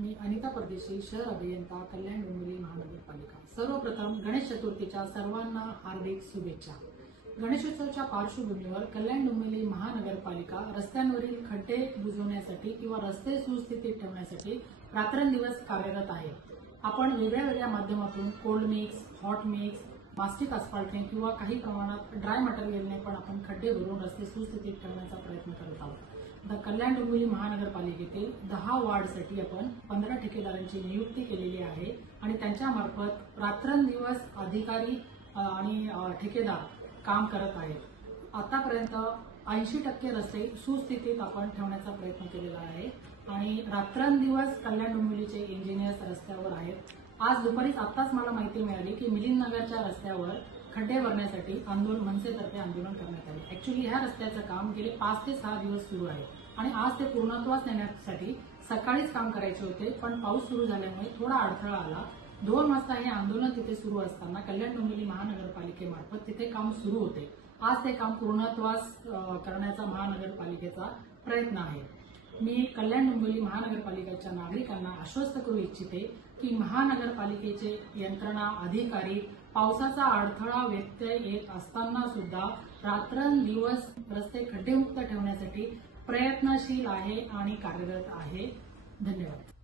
मी अनिता परदेशी शहर अभियंता कल्याण डोंबिवली महानगरपालिका. सर्वप्रथम गणेश चतुर्थीच्या सर्वांना हार्दिक शुभेच्छा. गणेशोत्सवच्या पार्श्वभूमीवर कल्याण डोंबिवली महानगरपालिका रस्त्यांवरील खड्डे बुजवण्यासाठी किंवा रस्ते सुस्थितीत ठेवण्यासाठी रात्रंदिवस कार्यरत आहे. आपण वेगळ्या वेगळ्या माध्यमातून cold mix hot mix mastic अस्फाल्टने किंवा काही प्रमाणात ड्राय मटेरियलने पण आपण खड्डे भरून रस्ते सुस्थितीत ठेवण्याचा प्रयत्न करत आहोत. कल्याण डोंबिवली महानगरपालिकेतील दहा वार्डसाठी आपण पंधरा ठेकेदारांची नियुक्ती केलेली आहे आणि त्यांच्यामार्फत रात्रंदिवस अधिकारी आणि ठेकेदार काम करत आहेत. आतापर्यंत ऐंशी टक्के रस्ते सुस्थितीत आपण ठेवण्याचा प्रयत्न केलेला आहे आणि रात्रंदिवस कल्याण डोंबिवलीचे इंजिनियर्स रस्त्यावर आहेत. आज दुपारीच आत्ताच मला माहिती मिळाली की मिलिंद नगरच्या रस्त्यावर खड्डे भरण्यासाठी आंदोलन मनसेतर्फे आंदोलन करण्यात आले. ऍक्च्युली ह्या रस्त्याचं काम गेले पाच ते सहा दिवस सुरू आहे. आणि आज ते पूर्णत्वास नेण्यासाठी सकाळीच काम करायचे होते पण पाऊस सुरू झाल्यामुळे थोडा अडथळा आला. दोन वाजता हे आंदोलन तिथे सुरू असताना कल्याण डोंबिवली महानगरपालिकेमार्फत तिथे काम सुरू होते. आज ते काम पूर्णत्वास करण्याचा महानगरपालिकेचा प्रयत्न आहे. मी कल्याण डोंबिवली महानगरपालिकेच्या नागरिकांना आश्वस्त करू इच्छिते की महानगरपालिकेचे यंत्रणा अधिकारी पावसाचा अडथळा व्यत्यय येत असताना सुद्धा रात्रंदिवस रस्ते खड्डेमुक्त ठेवण्यासाठी प्रयत्नशील आहे आणि कार्यरत आहे. धन्यवाद.